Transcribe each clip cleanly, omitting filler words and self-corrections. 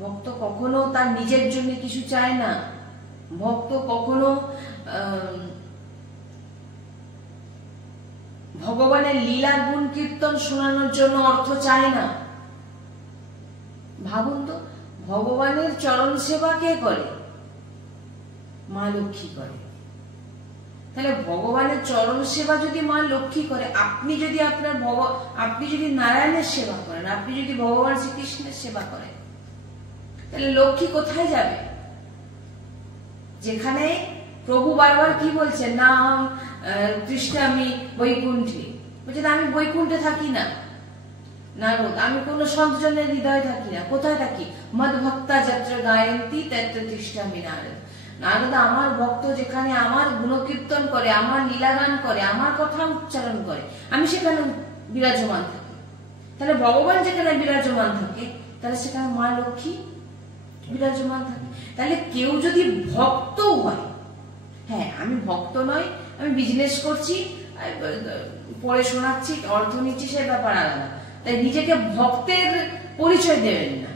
ভক্ত কখনো তার নিজের জন্য কিছু চায় না। ভক্ত কখনো ভগবানের লীলা গুণ কীর্তন শোনানোর জন্য অর্থ চায় না। ভাবুন তো, ভগবানের চরণ সেবা কে করে? মা লক্ষ্মী করে। তাহলে ভগবানের চরণ সেবা যদি মা লক্ষ্মী করে, আপনি যদি আপনি যদি নারায়ণের সেবা করেন, আপনি যদি ভগবান শ্রীকৃষ্ণের সেবা করেন, তাহলে লক্ষ্মী কোথায় যাবে? যেখানে প্রভু বারবার কি বলছেন, না কৃষ্ণ আমি বৈকুণ্ঠে, বলছেন আমি বৈকুণ্ঠে থাকি না নারদ, আমি কোন সন্তজনের হৃদয়ে থাকি না। কোথায় থাকি? মদ ভক্তা যত্র গায়ন্তি তত্র তিষ্ঠামি নারদ। নারদ আমার ভক্ত যেখানে আমার গুণকীর্তন করে, আমার লীলাগান করে, আমার কথা উচ্চারণ করে, আমি সেখানে বিরাজমান থাকি। তাহলে ভগবান যেখানে বিরাজমান থাকে, তাহলে সেখানে মা লক্ষ্মী বিরাজমান থাকে। তাহলে কেউ যদি ভক্ত হয়, হ্যাঁ আমি ভক্ত নয়, আমি বিজনেস করছি, পড়ে শোনাচ্ছি, অর্থ নিচ্ছি, সে ব্যাপার আলাদা, তাই নিজেকে ভক্তের পরিচয় দেবেন না।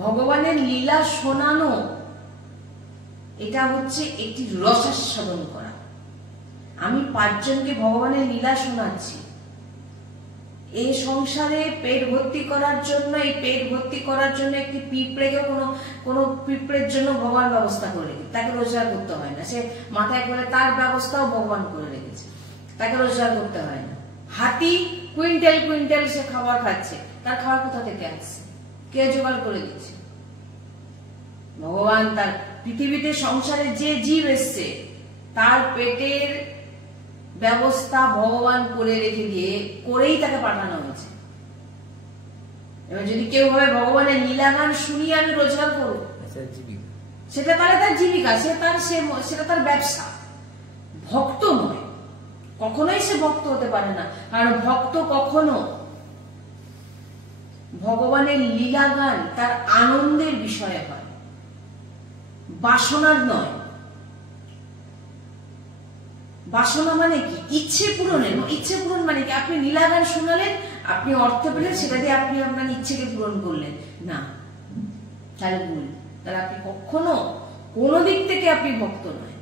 ভগবানের লীলা শোনানো, এটা হচ্ছে একটি রসাস্বাদন করা। আমি 5 জনকে ভগবানের লীলা শোনাচ্ছি, এই সংসারে পেট ভর্তি করার জন্য, এই পেট ভর্তি করার জন্য একটি পিঁপড়েকে কোনো পিঁপড়ের জন্য ভগবান ব্যবস্থা করে রেখেছে, তাকে রোজগার করতে হয় না। সে মাথায় করে তার ব্যবস্থাও ভগবান করে রেখেছে, তাকে রোজগার করতে হয় না। হাতি কুইন্টাল কুইন্টাল সে খাবার খাচ্ছে, তার খাবার কোথা থেকে আসছে? কে জোগাড় করে দিচ্ছে? ভগবান তার পৃথিবীতে সংসারে যে জীব এসছে, তার পেটের ব্যবস্থা ভগবান করে রেখে দিয়ে করেই তাকে পাঠানো হয়েছে। এবার যদি কেউ ভাবে ভগবানের লীলাগান শুনিয়ে আমি রোজগার করবো, সেটা তাহলে তার জীবিকা, সেটা তার ব্যবসা, ভক্ত নয়। কখনোই সে ভক্ত হতে পারে না, কারণ ভক্ত কখনো ভগবানের লীলাগান তার আনন্দের বিষয় হয়, বাসনার নয়। বাসনা মানে কি? ইচ্ছে পূরণের। ইচ্ছে পূরণ মানে কি? আপনি লীলাগান শোনালেন, আপনি অর্থ পেলেন, সেটা দিয়ে আপনি আপনার ইচ্ছেকে পূরণ করলেন না, তাহলে ভুল। তাহলে আপনি কখনো কোন দিক থেকে আপনি ভক্ত নয়।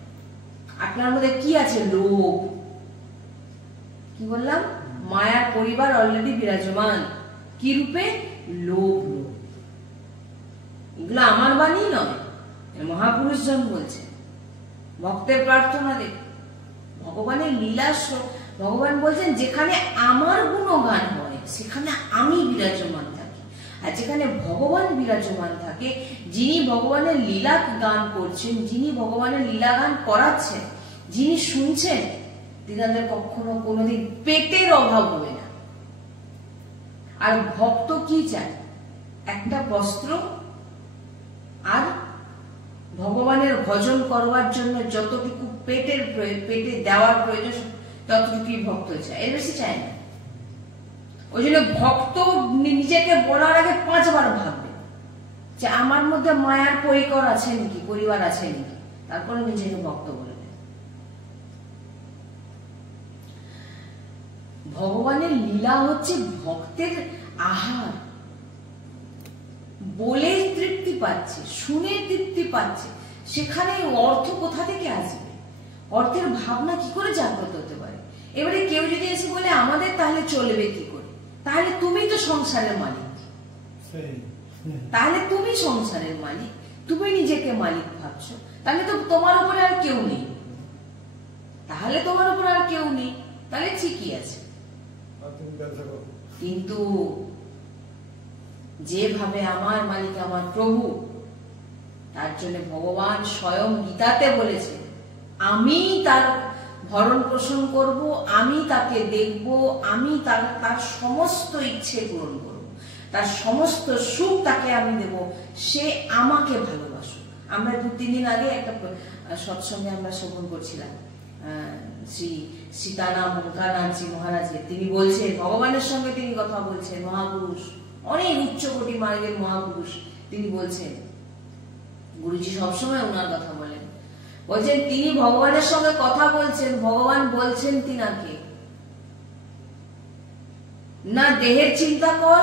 আপনার মধ্যে কি আছে? লোভ। কি বললাম? মায়ার পরিবার অলরেডি বিরাজমান। কি রূপে? লোভ। এগুলো আমার বাণী নয়, মহাপুরুষজন বলছে। ভক্তের প্রার্থনা দেখ, ভগবানের লীলা, ভগবান বলছেন যেখানে আমার গুণগান হয় সেখানে আমি বিরাজমান থাকি। আর যেখানে ভগবান বিরাজমান থাকে, যিনি ভগবানের লীলা গান করছেন, যিনি ভগবানের লীলা গান করাচ্ছেন, যিনি শুনছেন, তিনাদের কখনো কোনোদিন পেটের অভাব হবে না। আর ভক্ত কি চায়? একটা বস্ত্র আর ভগবানের ভজন করবার জন্য যতটুকু পেটে দেওয়ার প্রয়োজন ততটুকুই ভক্ত চায়, এর বেশি চায় না। ওই জন্য ভক্ত নিজেকে বলার আগে 5 বার ভাববে যে আমার মধ্যে মায়ার পরিবার আছে নাকি, তারপরে নিজেকে ভক্ত বলবে। ভগবানের লীলা হচ্ছে ভক্তের আহার। বলে তৃপ্তি পাচ্ছে, শুনে তৃপ্তি পাচ্ছে, সেখানে অর্থ কোথা থেকে আসবে? অর্থের ভাবনা কি করে জাগ্রত হতে পারে? এবারে কেউ যদি এসে বলে আমাদের তাহলে চলবে কি করে? তাহলে তুমি তো সংসারের মালিক, তাহলে তুমি সংসারের মালিক, তুমি নিজেকে মালিক ভাবছো, তাহলে তো তোমার উপরে আর কেউ নেই, তাহলে তোমার উপর আর কেউ নেই, তাহলে ঠিকই আছে। কিন্তু যেভাবে আমার মালিক আমার প্রভু, তার জন্য ভগবান স্বয়ং গীতাতে বলেছে আমি তার ভরণ পোষণ করব, আমি তাকে দেখব, আমি তার সমস্ত ইচ্ছে পূরণ করব, তার সমস্ত সুখ তাকে আমি দেব, সে আমাকে ভালোবাসুক। আমরা 2-3 দিন আগে একটা সৎসঙ্গে আমরা শ্রবণ করছিলাম শ্রী সীতারাম ওঙ্কারনাথজি মহারাজের। তিনি বলছেন, ভগবানের সঙ্গে তিনি কথা বলছেন, মহাপুরুষ, অনেক উচ্চকোটি মার্গের মহাপুরুষ। তিনি বলছেন, গুরুজি সবসময় ওনার কথা বলেন, বলছেন তিনি ভগবানের সঙ্গে কথা বলছেন, ভগবান বলছেন তিনাকে না দেহের চিন্তা কর,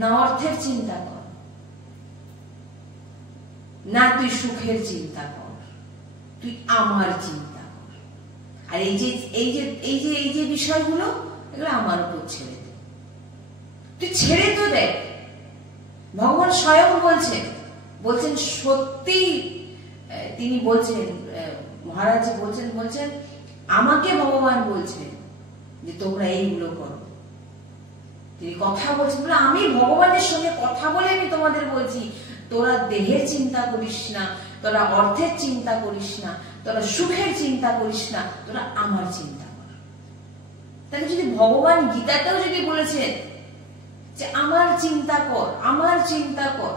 না অর্থের চিন্তা কর, না তুই সুখের চিন্তা কর, তুই আমার চিন্তা কর। আর এই যে বিষয়গুলো, এগুলো আমার উপর ছেড়ে দে, তুই ছেড়ে তো দেখ। ভগবান স্বয়ং বলছেন সত্যি, তিনি বলছেন, মহারাজ বলছেন আমাকে ভগবান বলছেন যে তোমরা এইগুলো করো। তিনি কথা বলছেন, বলে আমি ভগবানের সঙ্গে কথা বলে আমি তোমাদের বলছি, তোরা দেহের চিন্তা করিস না, তোরা অর্থের চিন্তা করিস না, তোরা সুখের চিন্তা করিস না, তোরা আমার চিন্তা কর। তাহলে যদি ভগবান গীতাতেও যদি বলেছেন যে আমার চিন্তা কর, আমার চিন্তা কর,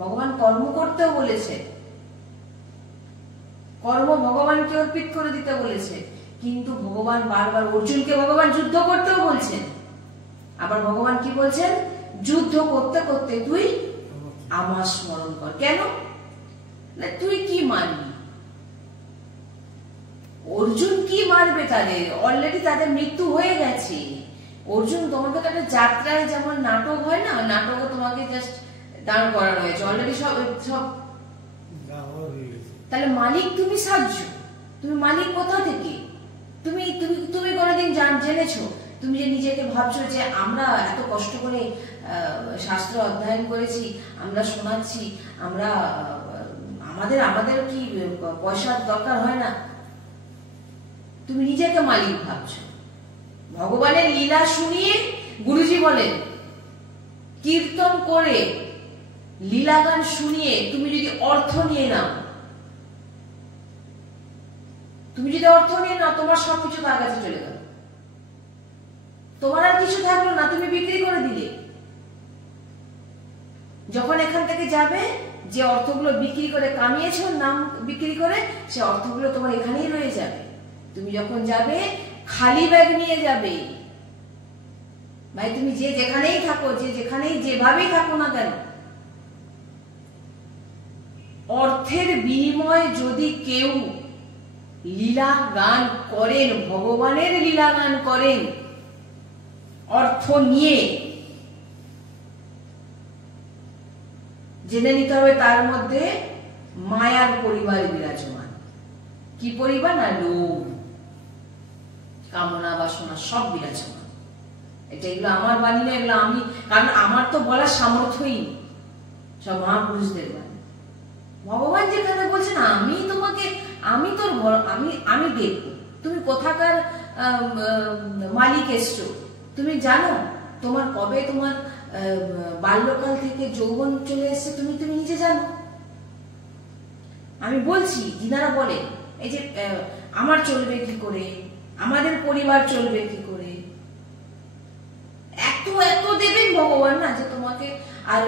ভগবান কর্ম করতেও বলেছে, কর্ম ভগবানকে অর্পিত করে দিতে বলেছে, কিন্তু ভগবান বারবার অর্জুনকে ভগবান যুদ্ধ করতেও বলছেন। আবার ভগবান কি বলছেন, যুদ্ধ করতে করতে তুই আমার স্মরণ কর। কেন না, তুই কি মানবি? অর্জুন কি মানবে? তাদের অলরেডি তাদের মৃত্যু হয়ে গেছে। অর্জুন, তোমাকে তো একটা যাত্রায় যেমন নাটক হয় না, নাটকে তোমাকে জাস্ট দাঁড় করানো হয়েছে, অলরেডি সব। তাহলে মালিক তুমি সাহায্য, তুমি মালিক কোথা থেকে? তুমি তুমি তুমি কোনোদিন জেনেছো? তুমি যে নিজেকে ভাবছো যে আমরা এত কষ্ট করে শাস্ত্র অধ্যয়ন করেছি, আমরা শোনাচ্ছি, আমরা আমাদের কি পয়সার দরকার হয় না? তুমি নিজেকে মালিক ভাবছো। ভগবানের লীলা শুনিয়ে গুরুজি বলেন, কীর্তন করে লীলা গান শুনিয়ে তুমি যদি অর্থ নিয়ে নাও, তোমার সবকিছু তার কাছে চলে গেল, তোমার আর কিছু থাকলো না, তুমি বিক্রি করে দিলে। যখন এখান থেকে যাবে, যে অর্থগুলো বিক্রি করে কামিয়েছ, নাম বিক্রি করে, সে অর্থগুলো তোমার এখানেই রয়ে যাবে। তুমি যখন যাবে, খালি ব্যাগ নিয়ে যাবে। ভাই, তুমি যেখানেই থাকো, যেভাবেই থাকো না কেন, অর্থের বিনিময়ে যদি কেউ লীলা গান করেন, ভগবানের লীলা গান করেন অর্থ নিয়ে, জেনে নিতে হবে তার মধ্যে মায়ার পরিবার বিরাজমান। কি পরিবার? না লোভ, কামনা, বাসনা সব বিরাজমান। এগুলো আমার বাণী না, এগুলো আমি, কারণ আমার তো বলার সামর্থ্যই, সব মহাপুরুষদের বাণী। ভগবান যেখানে বলছেন আমি দেখবো তুমি কোথাকার মালিক এসছো, তুমি জানো তোমার কবে তোমার বাল্যকাল থেকে যৌবন চলে এসছে, তুমি নিজে জানো। আমি বলছি, যিনারা বলেন এই যে আমার চলবে কি করে, আমাদের পরিবার চলবে কি করে, এত দেবেন ভগবান না যে তোমাকে। আর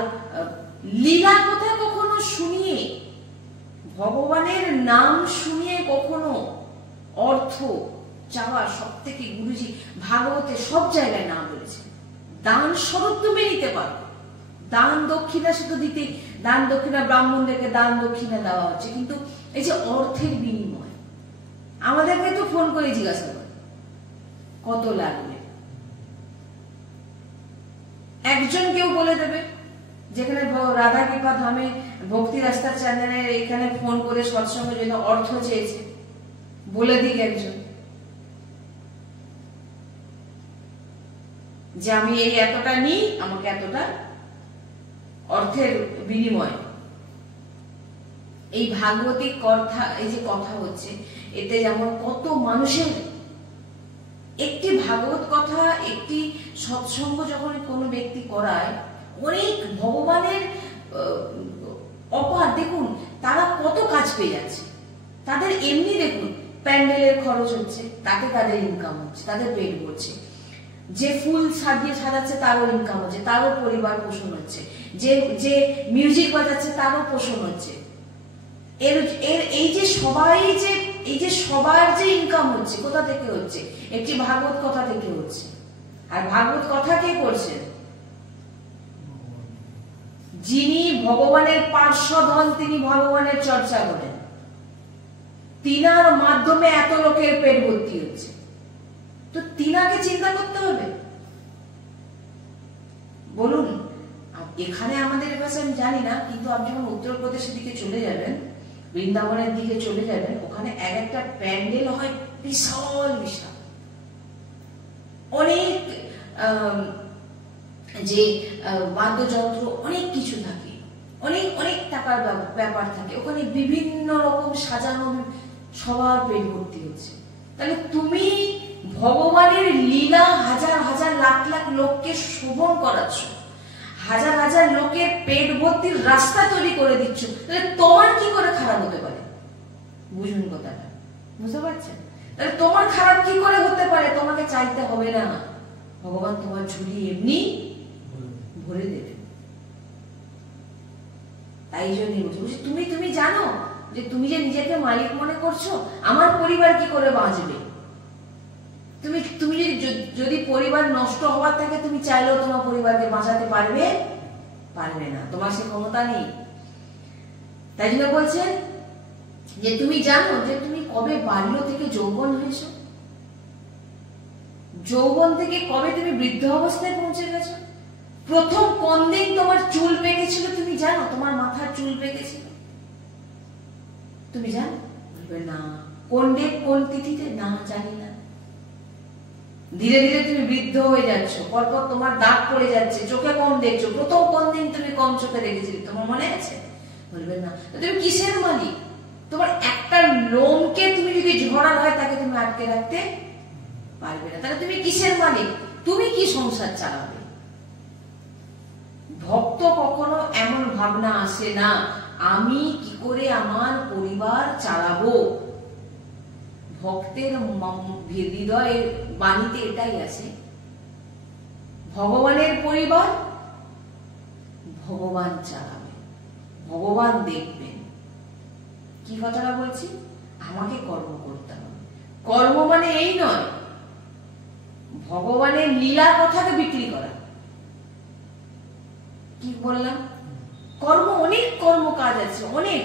লীলা কথা কখনো শুনিয়ে, ভগবানের নাম শুনিয়ে কখনো অর্থ চাওয়া, সব থেকে গুরুজি ভাগবতে সব জায়গায় নাম বলেছে, দান স্বরূপ তুমি নিতে পারো। দান দক্ষিণা সে তো দিতে, দান দক্ষিণা ব্রাহ্মণদেরকে দান দক্ষিণা দেওয়া হচ্ছে, কিন্তু এই যে অর্থের বিনিময়, আমাদেরকে তো ফোন করে জিজ্ঞাসা করে কত লাগবে। একজন কেউ বলে দেবে, যেখানে রাধা কৃপা ধামে ভক্তি রাস্তার চ্যানেলে এখানে ফোন করে সৎসঙ্গের জন্য অর্থ চেয়েছে, বলে দিক একজন যে আমি এই এতটা নিই, আমাকে এতটা অর্থের বিনিময়। এই ভাগবতিক কথা, এই যে কথা হচ্ছে, এতে যেমন কত মানুষের একটি ভাগবত কথা, একটি সৎসঙ্গ যখন কোনো ব্যক্তি করায়, অনেক ভগবানের অপার, দেখুন তারা কত কাজ পেয়ে যাচ্ছে। তাদের এমনি দেখুন প্যান্ডেলের খরচ হচ্ছে, তাতে তাদের ইনকাম হচ্ছে, তাদের পেট ভরছে। যে ফুল সাজিয়ে সাজাচ্ছে তারও ইনকাম হচ্ছে, তারও পরিবার পোষণ হচ্ছে। যে মিউজিক বাজাচ্ছে তারও পোষণ হচ্ছে। এই যে সবার যে ইনকাম হচ্ছে, কোথা থেকে হচ্ছে? একটি ভাগবত কথা থেকে হচ্ছে। আর ভাগবত কথা কে করছেন? যিনি ভগবানের পার্শ্বদ হন, তিনি ভগবানের চর্চা করেন, তিনার মাধ্যমে এত লোকের পেট ভর্তি হচ্ছে। তো তিনাকে চিন্তা করতে হবে। বলুন, এখানে আমাদের কাছে আমি জানি না, কিন্তু আপনি যখন উত্তরপ্রদেশের দিকে চলে যাবেন, বৃন্দাবনের দিকে চলে যাবেন, ওখানে এক একটা প্যান্ডেল হয় বিশাল বিশাল, অনেক যে বাদ্যযন্ত্র অনেক কিছু থাকে, অনেক অনেক টাকার ব্যাপার থাকে ওখানে, বিভিন্ন রকম সাজানো, সবার পেট ভর্তি হচ্ছে। তাহলে তুমি ভগবানের লীলা হাজার হাজার লাখ লাখ লোককে শোভন করাচ্ছ, হাজার হাজার লোকের পেট ভর্তির রাস্তা তৈরি করে দিচ্ছ, তাহলে তোমার কি করে খারাপ হতে পারে? বুঝুন কথাটা, বুঝতে পারছেন? তাহলে তোমার খারাপ কি করে হতে পারে? তোমাকে চাইতে হবে না, ভগবান তোমার ঝুলি এমনি ভরে দেবে। তাই জন্যই বলছি, তুমি জানো যে তুমি যে নিজেকে মালিক মনে করছো, আমার পরিবার কি করে বাঁচবে? তুমি যদি পরিবার নষ্ট হওয়ার থাকে, তুমি চাইলেও তোমার পরিবারকে বাঁচাতে পারবে না, তোমার সে ক্ষমতা নেই। তাই জন্য বলছেন যে তুমি জানো যে তুমি কবে বাল্য থেকে যৌবন হয়েছ, যৌবন থেকে কবে তুমি বৃদ্ধ অবস্থায় পৌঁছে গেছো, প্রথম কোন দিন তোমার চুল পেকেছিল তুমি জানো? তোমার মাথার চুল পেকেছিল তুমি জানো? বলবে না। কোন ডেট কোন তিথিতে? না, জানি না। ধীরে ধীরে তুমি বৃদ্ধ হয়ে যাচ্ছ, পরপর তোমার দাগ পড়ে যাচ্ছে, চোখে কম দেখছো, প্রথম কোন দিন তুমি কম চোখে দেখেছিলে তোমার মনে আছে? বলবে না। তুমি কিসের মালিক? তোমার একটা লোমকে তুমি যদি ঝরা হয় তাকে তুমি আটকে রাখতে পারবে না, তাহলে তুমি কিসের মালিক? তুমি কি সংসার চালাবে? ভক্ত কখনো এমন ভাবনা আসে না আমি কি করে আমার পরিবার চালাবো। ভক্তের হৃদয়ের বাণীতে এটাই আছে, ভগবানের পরিবার ভগবান চালাবে, ভগবান দেখবেন। কি কথাটা বলছি? আমাকে কর্ম করতে হবে। কর্ম মানে এই নয় ভগবানের লীলা কথাকে বিক্রি করা। কি বললাম? কর্ম, অনেক কর্ম কাজ আছে, অনেক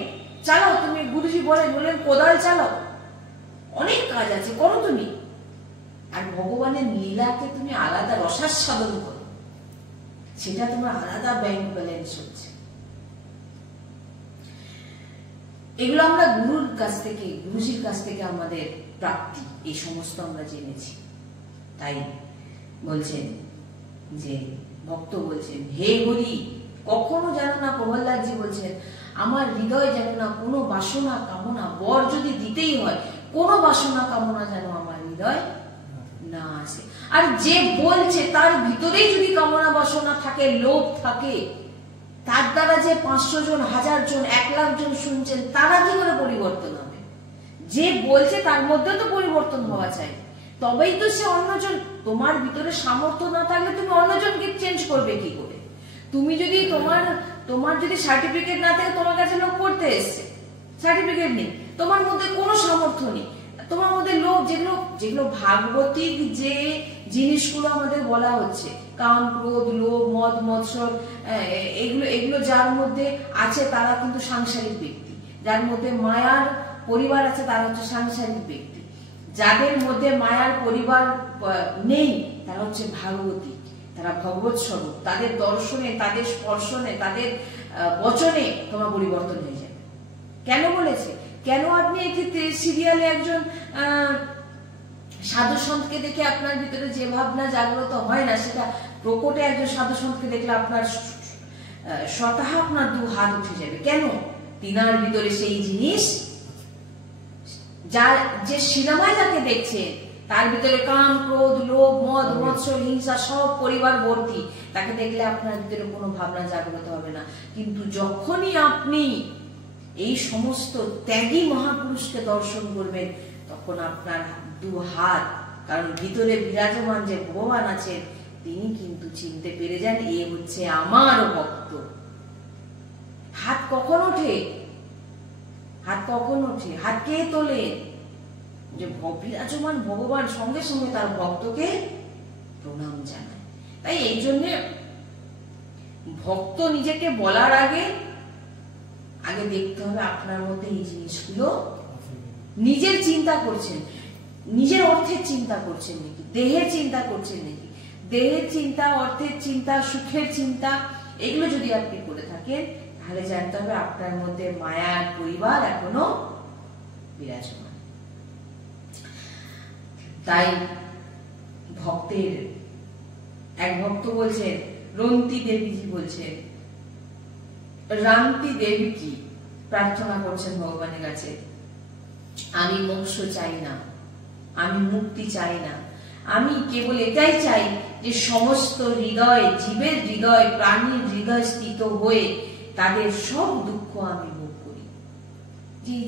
চালাও। তুমি গুরুজি বলেন কোদাল চালাও, অনেক কাজ আছে, করো তুমি। আর ভগবানের লীলাকে তুমি আলাদা রসাস্বাদন করো, সেটা তোমার আলাদা ব্যাংক ব্যালেন্স হচ্ছে। এগুলো আমরা গুরুর কাছ থেকে, গুরুজির কাছ থেকে আমাদের প্রাপ্তি, এই সমস্ত আমরা জেনেছি। তাই বলছেন যে ভক্ত বলছেন, হে হরি, কখনো যেন না, প্রহ্লাদজি বলছেন, আমার হৃদয় যেন না কোনো বাসনা কামনা, বর যদি দিতেই হয় কোনো বাসনা কামনা যেন আমার হৃদয় না আসে। আর যে বলছে তার ভিতরেই যদি কামনা বাসনা থাকে, লোভ থাকে, তার দ্বারা যে 500 জন, 1000 জন, 1 লাখ জন শুনছেন, তারা কি করে পরিবর্তন হবে? যে বলছে তার মধ্যে তো পরিবর্তন হওয়া চাই, তবেই তো সে অন্যজন। তোমার ভিতরে সামর্থ্য না থাকলে তুমি অন্যজনকে চেঞ্জ করবে কি করে? তুমি যদি তোমার যদি সার্টিফিকেট না থাকে, তোমার কাছে লোক পড়তে এসছে, সার্টিফিকেট নেই, তোমার মধ্যে কোনো সামর্থ্য নেই, তোমার মধ্যে লোক, যেগুলো ভাগবতিক যে জিনিসগুলো আমাদের বলা হচ্ছে, কাম, ক্রোধ, লোভ, মদ, মৎসর, এগুলো যার মধ্যে আছে তারা কিন্তু সাংসারিক ব্যক্তি। যার মধ্যে মায়ার পরিবার আছে তারা হচ্ছে সাংসারিক ব্যক্তি। যাদের মধ্যে মায়ার পরিবার নেই তারা হচ্ছে ভাগবতী, তারা ভগবৎ স্বরূপ। তাদের দর্শনে, তাদের স্পর্শনে, তাদের বচনে তোমার পরিবর্তন হয়ে যাবে। কেন বলেছে? কেন আপনি এক্ষেত্রে সিরিয়ালে একজন সাধু সন্তকে দেখে আপনার ভিতরে যে ভাবনা জাগ্রত হয় না, সেটা প্রকটে একজন সাধু সন্তকে দেখলে আপনার স্বতঃ আপনার 2 হাত উঠে যাবে। কেন? তিনার ভিতরে সেই জিনিস, যে সিনেমায় যাকে দেখছে তার ভিতরে কাম, ক্রোধ, লোভ, মদ, মৎসর, হিংসা সব পরিবার ভর্তি, তাকে দেখলে আপনার ভিতরে কোনো ভাবনা জাগ্রত হবে না। কিন্তু যখনই আপনি এই সমস্ত ত্যাগী মহাপুরুষকে দর্শন করবেন, তখন আপনার 2 হাত, কারণ ভিতরে বিরাজমান যে ভগবান আছেন তিনি কিন্তু চিনতে পেরে যান এ হচ্ছে আমার ভক্ত। হাত কখন ওঠে? হাত কখন ওঠে? হাত কে তোলে? যে বিরাজমান ভগবান সঙ্গে সঙ্গে তার ভক্তকে প্রণাম জানায়। তাই এই জন্য ভক্ত নিজেকে বলার আগে দেখতে হবে আপনার মধ্যে এই জিনিসগুলো, নিজের চিন্তা করছেন, নিজের অর্থের চিন্তা করছেন নাকি, দেহের চিন্তা করছেন নাকি, দেহের চিন্তা, অর্থের চিন্তা, সুখের চিন্তা, এগুলো যদি আপনি করে থাকেন, তাহলে জানতে হবে আপনার মধ্যে মায়ার পরিবার এখনো বিরাজমান। তাই ভক্তের এক ভক্ত বলছেন, রন্তি দেবীজি বলছেন, রান্তি দেবী কি প্রার্থনা করছেন ভগবানের কাছে, আমি মোক্ষ চাই না, আমি মুক্তি চাই না, আমি কেবল এটাই চাই যে সমস্ত হৃদয়, জীবের হৃদয়, প্রাণীর হৃদয় স্থিত হয়ে তাদের সব দুঃখ আমি ভোগ করি।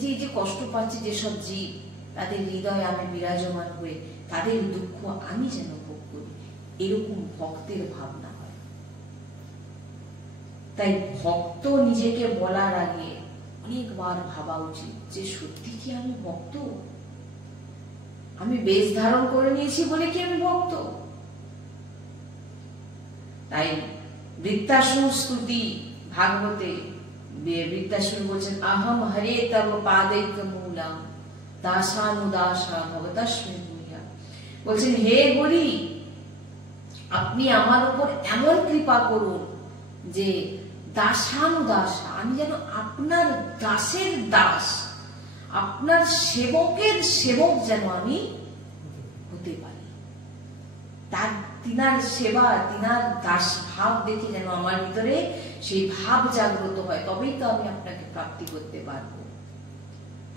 যে কষ্ট পাচ্ছে যেসব জীব, তাদের হৃদয়ে আমি বিরাজমান হয়ে তাদের দুঃখ আমি যেন ভোগ করি, এরকম ভক্তের ভাবনা হয়। তাই ভক্ত নিজেকে বলার আগে অনেকবার ভাবা উচিত যে সত্যি কি আমি ভক্ত? আমি বেশ ধারণ করে নিয়েছি বলে কি আমি ভক্ত? তাই বৃত্তাসুর স্তুতি ভাগবতে বৃত্তাসুর বলছেন, আহম হরে তব পাदैक মূলম দাসানুদাসা ভবতস্মে ভূয়া। বলছেন, হে হরি, আপনি আমার উপর এমন কৃপা করুন যে দাসানুদাসা, আমি যেন আপনার দাসের দাস, আপনার সেবকের সেবক যেন আমি হতে পারি। তার তিনার সেবা, তিনার দাস ভাব দেখে যেন আমার ভিতরে সেই ভাব জাগ্রত হয়, তবেই তো আমি আপনাকে প্রাপ্তি করতে পারবো।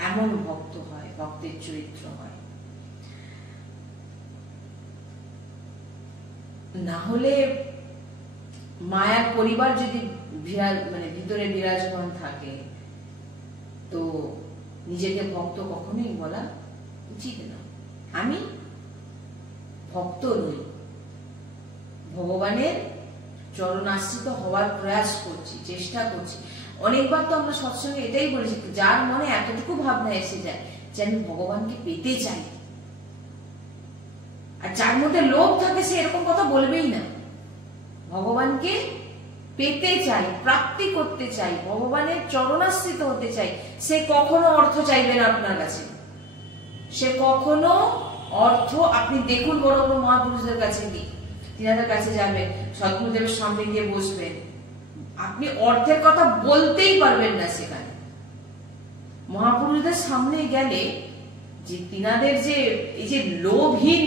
এমন ভক্ত হয়, ভক্তের চরিত্র হয়। না হলে মায়ার পরিবার যদি ভিতরে বিরাজমান থাকে, তো নিজেকে ভক্ত কখনোই বলা উচিত না। আমি ভক্ত নই, ভগবানের চরণাশ্রিত হওয়ার প্রয়াস করছি, চেষ্টা করছি। অনেকবার তো আমরা সৎসঙ্গে এটাই বলেছি, যার মনে এতটুকু ভাবনা এসে যায় যে আমি ভগবানকে পেতে চাই, আর যার মধ্যে লোভ থাকে সে এরকম কথা বলবেই না। ভগবানকে পেতে চাই, প্রাপ্তি করতে চাই, ভগবানের চরণাশ্রিত হতে চাই, সে কখনো অর্থ চাইবে না আপনার কাছে। সে কখনো অর্থ, আপনি দেখুন বড় বড় মহাপুরুষদের কাছে গিয়ে, তিনাদের কাছে যাবেন, সদ্গুরুদেবের সামনে গিয়ে বসবেন, আপনি অর্থের কথা বলতেই পারবেন না সেখানে। মহাপুরুষদের সামনে গেলে যে তিনাদের যে এই যে লোভহীন,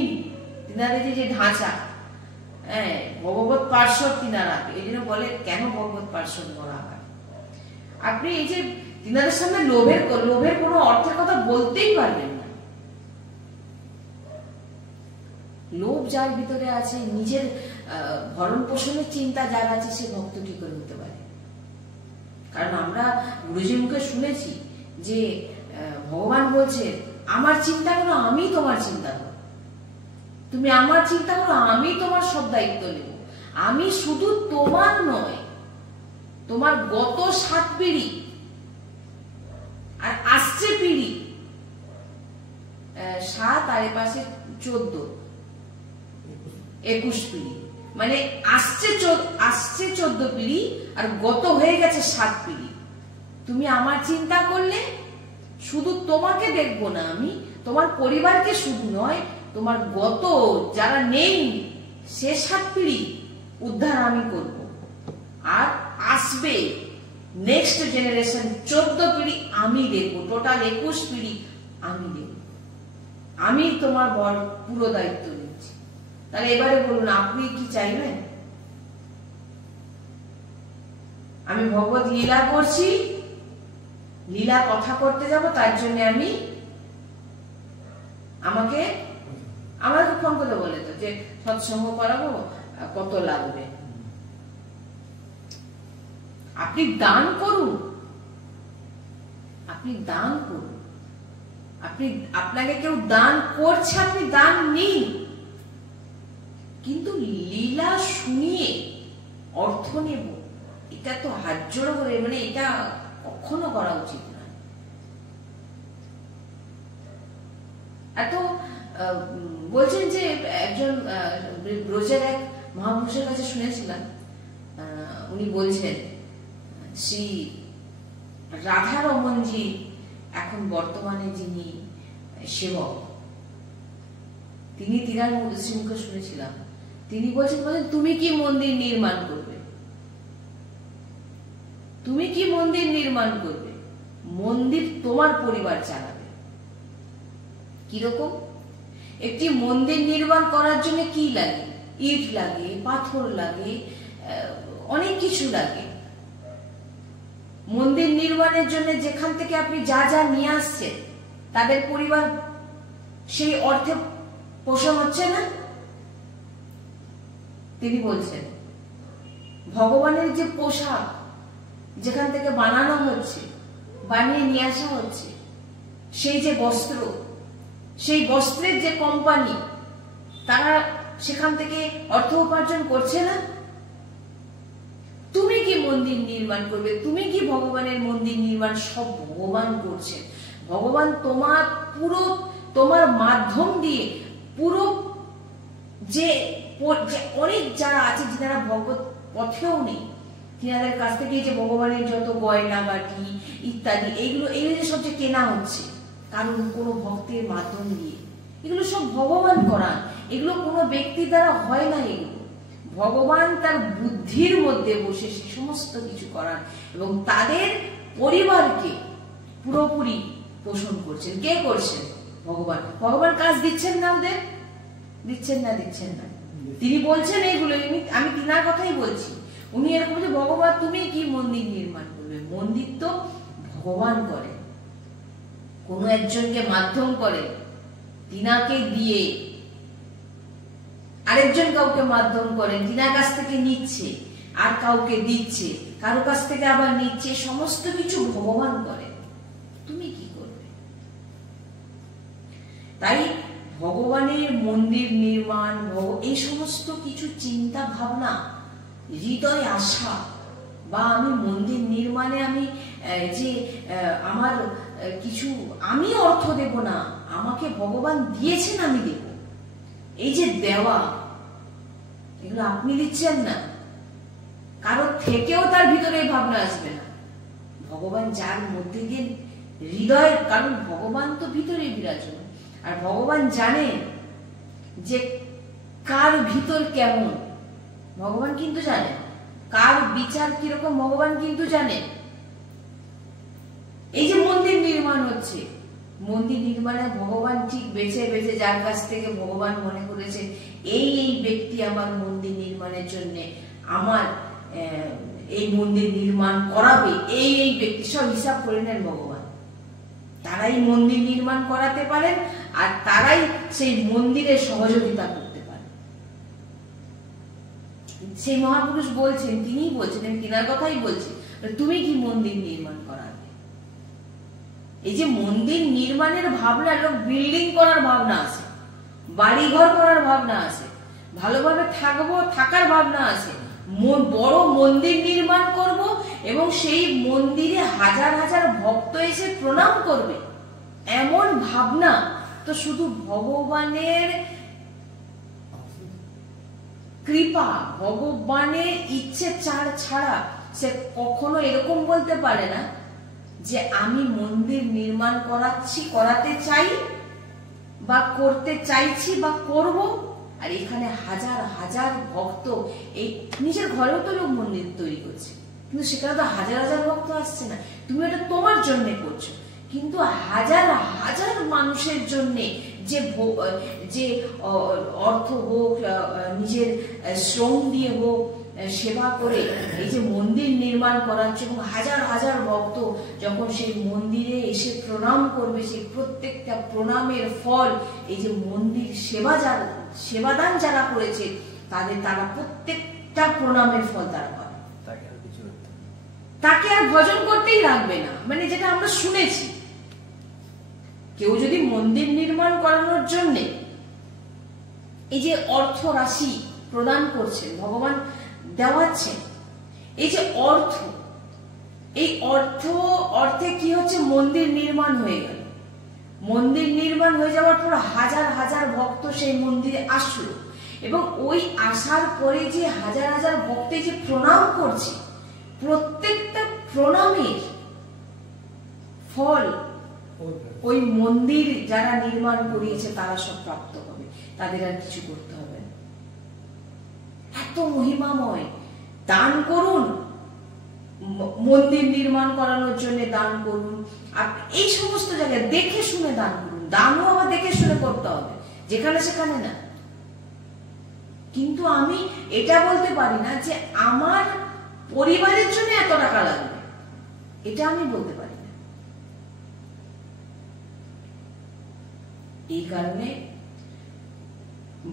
তিনাদের যে ঢাঁচা, হ্যাঁ, ভগবত পার্শ্বদ তিনারা, এই জন্য বলে কেন ভগবত পার্শ্বদ বলা হয়। আপনি এই যে তিনাদের সামনে লোভের কোনো অর্থের কথা বলতেই পারবেন না। লোভ যার ভিতরে আছে, নিজের ভরণ পোষণের চিন্তা যার আছে, সে ভক্ত কি করে হতে পারে? কারণ আমরা গুরুজির মুখে শুনেছি যে ভগবান বলছে, আমার চিন্তা করো, আমি তোমার চিন্তা করো, তুমি আমার চিন্তা করো, আমি তোমার সব দায়িত্ব নেব। আমি শুধু তোমার নয়, তোমার গত 7 পিঢ়ি আর আসছে পিঢ়ি, 7 আর এপাশে 14, 21 পিঢ়ি, মানে আসছে 14 পিঢ়ি আর গত হয়ে গেছে 7 পিঢ়ি। তুমি আমার চিন্তা করলে শুধু তোমাকে দেখবো না আমি, তোমার পরিবারকে শুধু নয়, তোমার গত যারা নেই সে 7 পিঢ়ি উদ্ধার আমি করব, আর আসবে নেক্সট জেনারেশন 14 পিঢ়ি আমি দেখবো, টোটাল 21 পিঢ়ি আমি দেখব। আমি তোমার পুরো দায়িত্ব নিচ্ছি। তাহলে এবারে বলুন, আপনি কি চাইবেন? আমি ভগবত লীলা করছি, লীলা কথা করতে যাব, তার জন্য আমাকে ফোন করে বলে তো যে সৎসঙ্গ করাবো, কত লাগবে। আপনি দান করুন, আপনি দান করুন, আপনাকে কেউ দান করছে, আপনি দান নিন, কিন্তু লীলা শুনিয়ে অর্থ নেব, এটা তো হাত জোড়ো করে, মানে এটা কখনো করা উচিত না। এত বলছেন যে একজন ব্রজের এক মহাপুরুষের কাছে শুনেছিলাম, উনি বলছেন শ্রী রাধা রমনজি এখন বর্তমানে যিনি সেবক, তিনি তিনার শ্রীমুখে শুনেছিলাম, তিনি বলছেন তুমি কি মন্দির নির্মাণ করবে? তুমি কি মন্দির নির্মাণ করবে? মন্দির তোমার পরিবার চালাবে। কিরকম? একটি মন্দির নির্মাণ করার জন্য কি লাগে? ইট লাগে, পাথর লাগে, অনেক কিছু লাগে। মন্দির নির্মাণের জন্য যেখান থেকে আপনি যা যা নিয়ে আসছেন, তাদের পরিবার সেই অর্থে পোষণ হচ্ছে না? তিনি বলছেন ভগবানের যে পোশাক যেখান থেকে বানানো হচ্ছে, বানিয়ে নিয়ে আসা হচ্ছে, সেই যে বস্ত্র, সেই বস্ত্রের যে কোম্পানি, তারা সেখান থেকে অর্থ উপার্জন করছে না? তুমি কি মন্দির নির্মাণ করবে? তুমি কি ভগবানের মন্দির নির্মাণ? সব ভগবান করছেন। ভগবান তোমার মাধ্যম দিয়ে পুরো যে অনেক যারা আছে, যারা ভগবত পথেও নেই, তিনাদের কাছ থেকে যে ভগবানের যত গয়না গাটি ইত্যাদি, এইগুলো যে সব যে কেনা হচ্ছে কারণ কোনো ভক্তের মাধ্যম দিয়ে, এগুলো সব ভগবান করান। এগুলো কোনো ব্যক্তি দ্বারা হয় না। এগুলো ভগবান তার বুদ্ধির মধ্যে বসে সে সমস্ত কিছু করান এবং তাদের পরিবারকে পুরোপুরি পোষণ করছেন। কে করছেন? ভগবান। ভগবান কাজ দিচ্ছেন না ওদের? দিচ্ছেন না। তিনি বলছেন এইগুলো, আমি তিনার কথাই বলছি। উনি এরকম যে ভগবান তুমি কি মন্দির নির্মাণ করবে? মন্দির তো ভগবান করে, কোনো একজনকে মাধ্যম করে, তিনাকে দিয়ে আরেকজন কাউকে মাধ্যম করেন, তিনার কাছ থেকে নিচ্ছে আর কাউকে দিচ্ছে, কারো কাছ থেকে আবার নিচ্ছে, সমস্ত কিছু ভগবান করে। তুমি কি করবে? তাই ভগবানের মন্দির নির্মাণ, এই সমস্ত কিছু চিন্তা ভাবনা, হৃদয় আশা, বা আমি মন্দির নির্মাণে আমি যে আমার কিছু আমি অর্থ দেব না, আমাকে ভগবান দিয়েছেন আমি দেব, এই যে দেওয়া, এগুলো আপনি দিচ্ছেন না, কারো থেকেও তার ভিতরে এই ভাবনা আসবে না। ভগবান যার মধ্যে দিয়ে হৃদয়, কারণ ভগবান তো ভিতরে বিরাজমান, আর ভগবান জানেন যে কার ভিতর কেমন, ভগবান কিন্তু জানেন কার বিচার কিরকম, ভগবান কিন্তু জানেন। এই যে মন্দির নির্মাণ হচ্ছে, মন্দির নির্মাণে ভগবান ঠিক বেছে বেছে যার কাছ থেকে ভগবান মনে করেছেন এই ব্যক্তি আমার মন্দির নির্মাণের জন্য আমার এই মন্দির নির্মাণ করাবে, এই ব্যক্তি সব হিসাব করে নেন ভগবান। তারাই মন্দির নির্মাণ করাতে পারেন আর তারাই সেই মন্দিরে সহযোগিতা করতে পারেন। সেই মহাপুরুষ বলছেন, তিনিই বলছেন, তিনার কথাই বলছি, তুমি কি মন্দির নির্মাণ করাবে? এই যে মন্দির নির্মাণের ভাবনা, লোক বিল্ডিং করার ভাবনা আছে, বাড়িঘর করার ভাবনা আছে, ভালোভাবে থাকার ভাবনা আছে, বড় মন্দির নির্মাণ করব এবং সেই মন্দিরে হাজার হাজার ভক্ত এসে প্রণাম করবে, এমন ভাবনা তো শুধু ভগবানের কৃপা, ভগবানের ইচ্ছে ছাড়া সে কখনো এরকম বলতে পারে না যে আমি মন্দির নির্মাণ করাতে চাই বা করতে চাইছি বা করব, আর এখানে হাজার হাজার ভক্ত, এই নিজের ঘরেও তো লোক মন্দির তৈরি করছে, কিন্তু সেখানে তো হাজার হাজার ভক্ত আসছে না। তুমি এটা তোমার জন্য করছো, কিন্তু হাজার হাজার মানুষের জন্য যে অর্থ হোক, নিজের শ্রম দিয়ে হোক, সেবা করে এই যে মন্দির নির্মাণ করাচ্ছে, এবং হাজার হাজার ভক্ত যখন সেই মন্দিরে এসে প্রণাম করবে, সেই প্রত্যেকটা প্রণামের ফল এই যে মন্দির সেবাদান যারা করেছে তারা প্রত্যেকটা প্রণামের ফল তারা পাবে। তাকে আর ভজন করতেই লাগবে না, মানে যেটা আমরা শুনেছি, কেউ যদি মন্দির নির্মাণ করানোর জন্য এই যে অর্থ রাশি প্রদান করছেন, ভগবান দেওয়াচ্ছেন, এই যে এই অর্থে কি হচ্ছে, মন্দির নির্মাণ হয়ে গেল। মন্দির নির্মাণ হয়ে যাওয়ার পর হাজার হাজার ভক্ত সেই মন্দিরে আসলো, এবং ওই আসার পরে যে হাজার হাজার ভক্ত যে প্রণাম করছে, প্রত্যেকটা প্রণামের ফল ওই মন্দির যারা নির্মাণ করিয়েছে তারা সব প্রাপ্ত হবে, তাদের আর কিছু করতে হবে না। এত মহিমাময়। দান করুন, মন্দির নির্মাণ করানোর জন্য দান করুন, এই সমস্ত জায়গায় দেখে শুনে দান করুন। দানও আবার দেখে শুনে করতে হবে, যেখানে সেখানে না। কিন্তু আমি এটা বলতে পারি না যে আমার পরিবারের জন্য এত টাকা লাগবে, এটা আমি বলতে পারি না। এই কারণে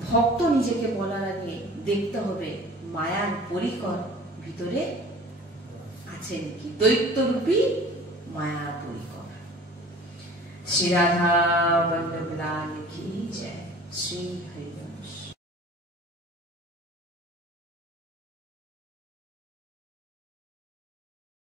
ভক্ত নিজেকে বলার আগে দেখতে হবে মায়ার পরিকর ভিতরে আছে নাকি, দৈত্যরূপী মায়ার পরিকর। শ্রী রাধা বল্লভ লাল কি জয়। শ্রী হরিবংশ।